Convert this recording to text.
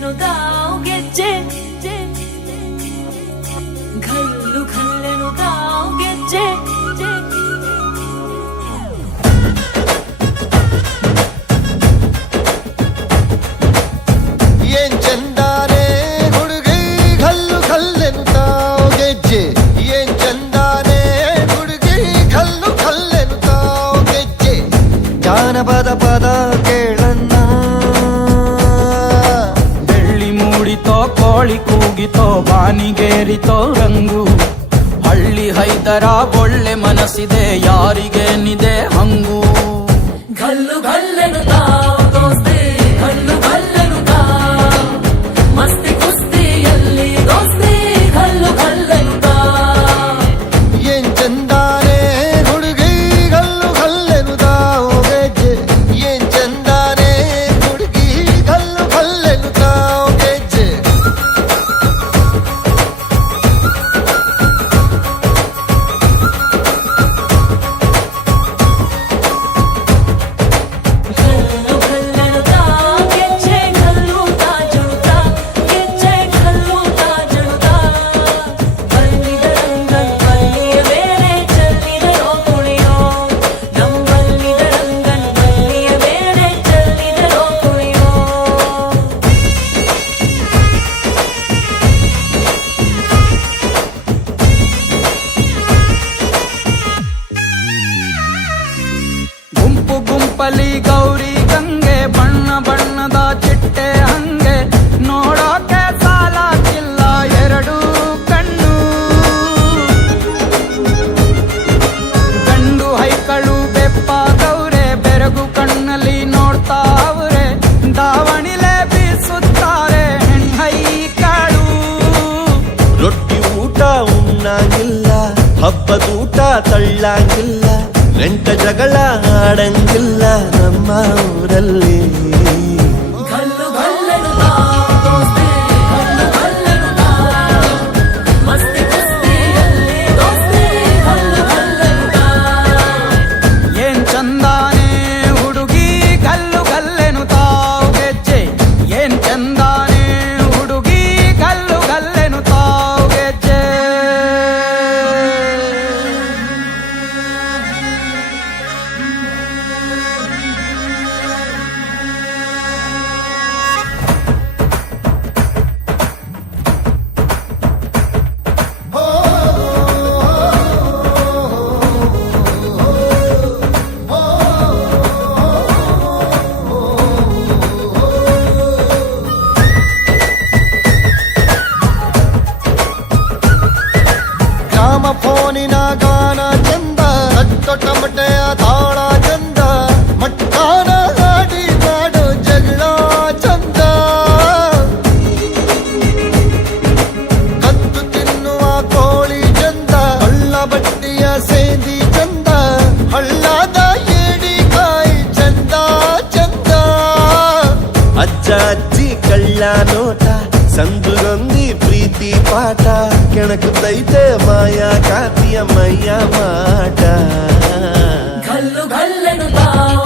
ಘಲ್ಲೆನುತಾವ್ ಗೆಜ್ಜೆ ಘಲ್ಲು ಘಲ್ಲೆನುತಾವ್ ಗೆಜ್ಜೆ ಏನ್ ಚಂದಾನೆ ಹುಡುಗಿ ಘಲ್ಲು ಘಲ್ಲೆನುತಾವ್ ಗೆಜ್ಜೆ ಏನ್ ಚಂದಾನೆ ಹುಡುಗಿ ಘಲ್ಲು ಘಲ್ಲೆನುತಾವ್ ಗೆಜ್ಜೆ ಜಾನಪದ ಪದ ಕೇಳನ್ನ ಬೆಳ್ಳಿ ಮೂಡಿತೋ ಕೋಳಿ ಕೂಗಿತೋ ಬಾನಿಗೇರಿತೋ ರಂಗು ಹಳ್ಳಿ ಹೈದರ ಒಳ್ಳೆ ಮನಸ್ಸಿದೆ ಯಾರಿಗೇನಿದೆ ಹಂಗು ಘಲ್ಲು ಘಲ್ಲೆನುತಾವ್ ದೋಸ್ತಿ ಘಲ್ಲು ಘಲ್ಲೆನುತಾವ್ ಮಸ್ತಿ ಕುಸ್ತಿಯಲ್ಲಿ ದೋಸ್ತಿ ಘಲ್ಲು ಘಲ್ಲೆನುತಾವ್ ಏನ್ ಚಂದಾನೆ ಹುಡುಗಿ ಘಲ್ಲು ಘಲ್ಲೆನುತಾವ್ ಗೆಜ್ಜೆ ಏನ್ ಚಂದಾನೆ ಹುಡುಗಿ ಘಲ್ಲು ಘಲ್ಲೆನುತಾವ್ ಗೆಜ್ಜೆ ಘಲ್ಲು ಘಲ್ಲೆನುತಾವ್ ಗೆಜ್ಜೆ ಘಲ್ಲು ತಾಜುಡುತ್ತಾ ಗೆಜ್ಜೆ ಘಲ್ಲು ತಾಜುಡುತ್ತಾ ಬಲ್ಲಿದರಂಗನ್ ಬಲ್ಲಿಯ ಬೇರೆ ಚೆಲ್ಲಿದರೋ ಕುಣಿಯೋ ನಮ್ಮಲ್ಲಿದರಂಗನ್ ಬಲ್ಲಿಯ ಬೇರೆ ಚೆಲ್ಲಿದರೋ ಕುಣಿಯೋ ಗುಂಪು ಗುಂಪಲಿ ಗೌರಿ ಗಂಗೆ ಬಣ್ಣ ಬಣ್ಣದ ಚಿಟ್ಟೆ ಹಂಗೆ ನೋಡೋಕೆ ಸಾಲಾಗಿಲ್ಲ ಎರಡು ಕಣ್ಣು ಗಂಡು ಹೈಕಳು ಬೆಪ್ಪಾಗವ್ರೆ ಬೆರಗು ಕಣ್ಣಲ್ಲಿ ನೋಡ್ತಾ ಅವ್ರೆ ದಾವಣಿಲೆ ಬೀಸುತ್ತಾರೆ ಹೆಣ್ಹೈಕಳು ರೊಟ್ಟಿ ಊಟ ಉಣ್ಣಂಗಿಲ್ಲ ಹಬ್ಬದೂಟ ತಳ್ಳಂಗಿಲ್ಲ ನೆಂಟ ಜಗಳ ಆಡಂಗಿಲ್ಲ ನಮ್ಮ ಊರಲ್ಲಿ ಘಲ್ಲು ಘಲ್ಲೆನುತಾವ್ ದೋಸ್ತಿ ಘಲ್ಲು ಘಲ್ಲೆನುತಾವ್ ಮಸ್ತಿ ಕುಸ್ತಿಯಲ್ಲಿ ದೋಸ್ತಿ ಘಲ್ಲು ಘಲ್ಲೆನುತಾವ್ ಏನ್ ಚಂದಾನೆ ಹುಡುಗಿ ಗಲ್ಲು ಗಲ್ಲೆನುತಾವ್ ಗೆಜ್ಜೆ ಏನ್ ಚಂದಾನೆ ಹುಡುಗಿ ಗಲ್ಲು ಗಲ್ಲೆನುತಾವ್ ಗೆಜ್ಜೆ ಗ್ರಾಮ ಫೋನಿನ ಗಾನ ಚಂದ ಅಟ್ಟು ಟಮಟೆಯ ತಾಳ ಚಂದ ಮಟ್ಟಾನ ಗಾಡಿ ಮಾಡೋ ಜಗಳ ಚಂದ ಕದ್ದು ತಿನ್ನುವ ಕೋಳಿ ಚಂದ ಹಳ್ಳ ಬಟ್ಟಿಯ ಸೇದಿ ಚಂದ ಹಳ್ಳದ ಏಡಿಕಾಯಿ ಚಂದ ಚಂದ ಅಜ್ಜ ಅಜ್ಜಿ ಕಳ್ಳ ನೋಟ ಸಂದುಗೊಂದಿ ಪ್ರೀತಿ ಪಾಠ ಕೆಣಕುತ್ತೈತೆ ಮಾಯಾ ಕಾತಿಯ ಮೈಯ ಮಾಟ ಘಲ್ಲು ಘಲ್ಲೆನುತಾವ್